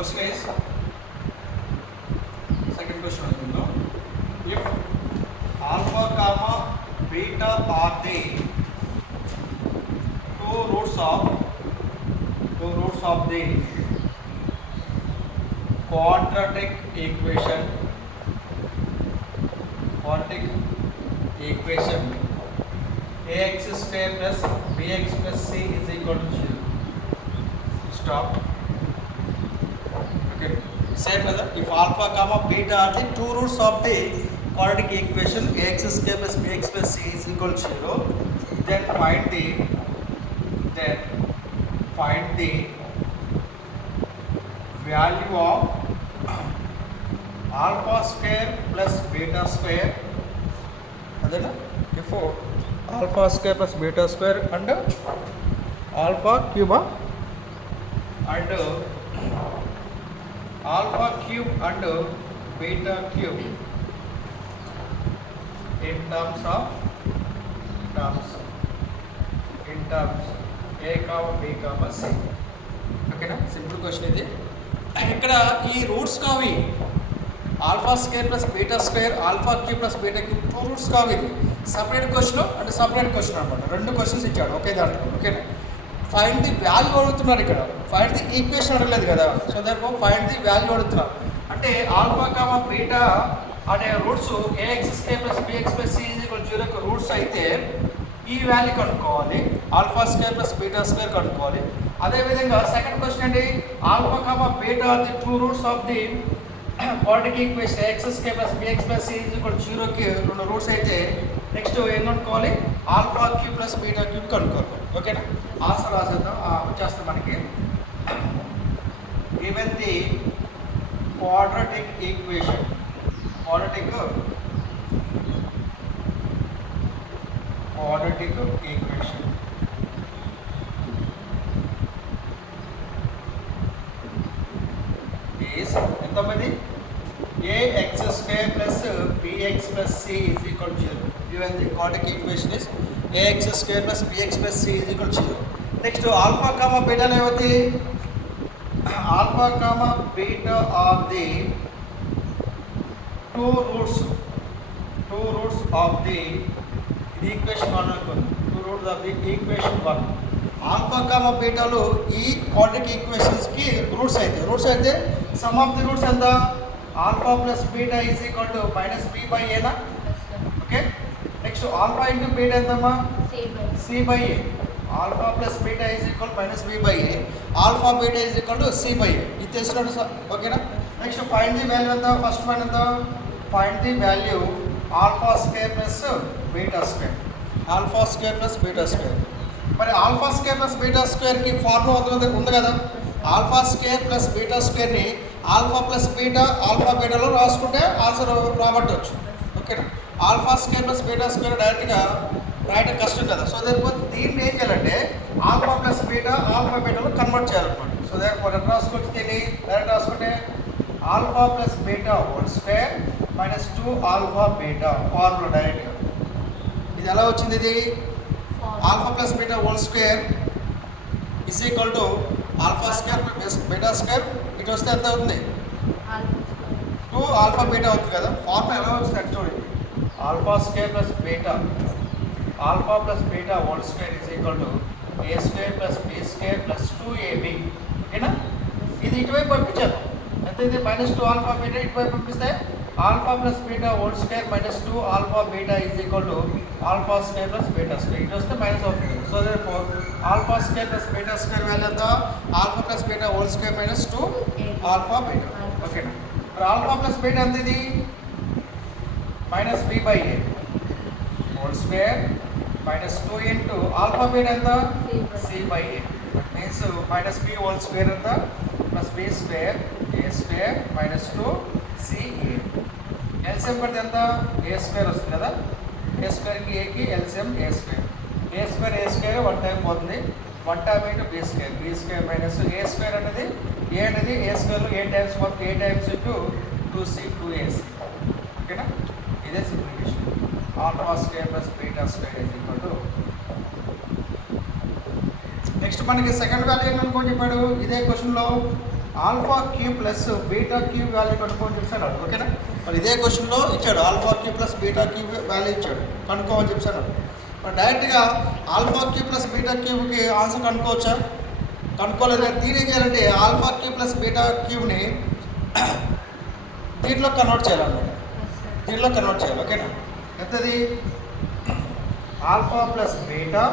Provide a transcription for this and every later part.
question is second question antundo. If alpha comma beta are the two roots of the quadratic equation ax square plus bx plus c is equal to 0. Stop. Okay. Same brother. If alpha comma beta are the two roots of the quadratic equation ax square plus bx plus c is equal to 0, then find the value of alpha square plus beta square. Adena before alpha square plus beta square and alpha cube and alpha cube and beta cube in terms a comma b comma c. ఓకేనా, simple question ఇది. ఇక్కడ ఈ roots కావి alpha square plus beta square, alpha cube plus beta cube, two roots కావి. ఇది separate question అంటే separate question అనమాట. రెండు క్వశ్చన్స్ ఇచ్చాడు ఒకే దాంట్లో. ఓకేనా, ఫైండ్ ది వాల్యూ అడుగుతున్నాడు ఇక్కడ. ఫైండ్ ది ఈక్వేషన్ అడగలేదు కదా, so therefore find the value అడుగుతున్నాడు. అంటే ఆల్ఫా కామా బీటా అనే roots ax square plus bx plus c is equal 0 roots అయితే ఈ వాల్యూ కనుక్కోవాలి, alpha square plus beta square కనుక్కోవాలి. అదేవిధంగా సెకండ్ క్వశ్చన్ అండి, alpha comma beta are the two roots of the quadratic equation x square plus bx plus c is equal 0కి రెండు roots అయితే next ఏం కనుక్కోవాలి, alpha cube plus beta cube కనుక్కోవాలి. ఓకేనా, ఆన్సర్ రాసేద్దాం. వచ్చేస్తాం మనకి. Given the quadratic equation is ఎంతమంది ax square plus bx plus c is equal to 0. Given the quadratic equation is ax square plus bx plus c is equal to 0. Next alpha comma beta ఏమవుతాయి, alpha comma beta are the two roots of the equation 1 అనుకోండి. two roots of the equation 1. Alpha comma బీటాలో ఈ quadratic ఈక్వేషన్స్కి roots అయితే sum of the roots ఎంత, alpha plus beta is equal to minus b by ఏనా. Okay, next alpha into beta ఎంతమ్మా, c by a. Alpha plus beta is equal minus b by a, alpha beta is equal to c by a. ఇది తెలిసినట్టు sir. ఓకేనా, next find the value ఎంత, first one ఎంత, find the value alpha square plus beta square. మరి alpha square plus beta స్క్వేర్కి formula ఉంది కదా. Alpha square plus beta స్క్వేర్ని ఆల్ఫా ప్లస్ బీటా ఆల్ఫా బీటాలో రాసుకుంటే ఆన్సర్ రాబట్టవచ్చు. ఓకేనా, alpha square plus beta square డైరెక్ట్గా రాయడం కష్టం కదా. సో దేనికోసం దీన్ని ఏం చేయాలంటే ఆల్ఫా ప్లస్ బీటా ఆల్ఫా బీటాలో కన్వర్ట్ చేయాలన్నమాట. సో దేనికోసం రాసుకుంటే దీన్ని డైరెక్ట్ రాసుకుంటే alpha plus beta whole square minus 2 alpha beta formula డైరెక్ట్గా. ఇది ఎలా వచ్చింది, ఇది alpha plus beta whole square is equal to alpha square plus beta square. ఇటు వస్తే ఎంత అవుతుంది, 2 ఆల్ఫా బీటా అవుతుంది కదా. ఫార్ములా ఎలా వచ్చింది అంటే చూడండి, alpha square plus beta whole square is equal to a square plus b square plus 2ab. ఓకేనా, ఇది ఇటువైపు పంపించేద్దాం. ఎంత ఇది -2 ఆల్ఫా బీటా ఇటువైపు పంపిస్తే alpha plus beta whole square -2 alpha beta is equal to alpha square plus beta square. ఇటు వస్తే minus అవుతుంది. So therefore alpha square plus beta square value ఎంత, alpha plus beta whole square -2 alpha beta. ఓకేనా, మరి alpha plus beta ఎంత, ఇది minus b by a whole square -2 into alpha beta ఎంత, c by a. Means minus b whole square ఎంత plus b square a square -2 c a. LCM పడితే ఎంత, a square వస్తుంది కదా. ఏ స్క్వేర్కి ఏకి LCM a square. A square 1 time పోతుంది. 1 time into b square minus a square అనేది a స్క్వేర్లో A times పోతుంది, a times into 2c 2ac. ఓకేనా, ఇదే simplification. Alpha square plus beta square is equal to. Next మనకి second value ఏంటనుకోండి చెప్పాడు ఇదే క్వశ్చన్లో alpha cube plus beta cube value కనుక్కోమని చెప్పాను. ఓకేనా? మరి ఇదే క్వశ్చన్లో ఇచ్చాడు alpha cube plus beta cube value ఇచ్చాడు, కనుక్కోమని చెప్పాను. మరి డైరెక్ట్గా ఆల్ఫా క్యూబ్ ప్లస్ బీటా క్యూబ్కి ఆన్సర్ కనుక్కోవచ్చా? కనుక్కోలేదు. దీని ఏం చేయాలంటే ఆల్ఫా క్యూబ్ ప్లస్ బీటా క్యూబ్ని దీంట్లో కన్వర్ట్ చేయాలన్నమాట. దీంట్లో కన్వర్ట్ చేయాలి. ఓకేనా? ఎంతది? Alpha plus beta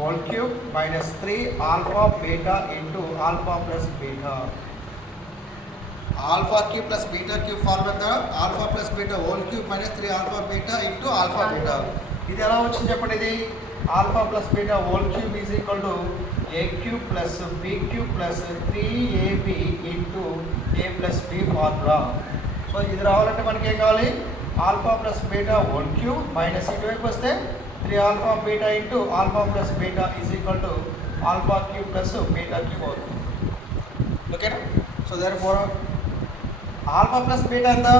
whole cube minus 3 alpha beta into alpha plus beta. Alpha cube plus beta cube form the alpha plus beta whole cube minus 3 alpha beta into alpha beta. ఇది ఎలా వచ్చింది చెప్పండి? ఇది alpha plus beta whole cube is equal to a cube plus b cube plus 3ab into a plus b formula. So ఇది రావాలంటే మనకి ఏం కావాలి? Alpha plus beta whole cube minus ఇటువైపు వస్తే 3 alpha beta into alpha plus beta is equal to alpha cube plus beta cube అవుతుంది. ఓకేనా? So therefore alpha plus beta ఎంత?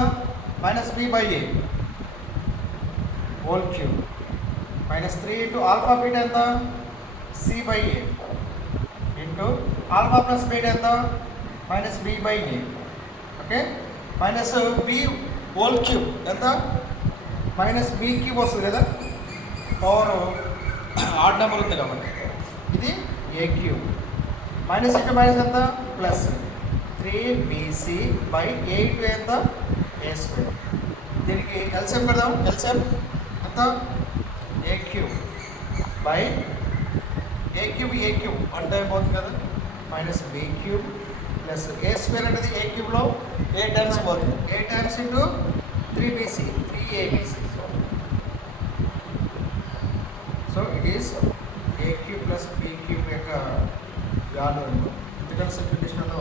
minus b by a whole cube minus 3 into alpha beta ఎంత? c by a into alpha plus beta ఎంత? minus b by a. Okay, minus b whole cube ఎంత? Minus b cube వస్తుంది కదా, power odd number ఉంది కాబట్టి ఇది a cube minus into minus ఎంత? Plus 3bc by a into ఎంత? A square. దీనికి ఎల్సిఎం పెడదాం. ఎల్సిఎం ఎంత? A cube by a cube one time పోతుంది కదా, minus b cube plus a square అనేది ఏ క్యూబ్లో ఏ టైమ్స్ పోతుంది. A times into 3bc 3abc. So it is A cube plus b cube యొక్క value. ఎందుకంటే సింప్లిఫికేషన్లో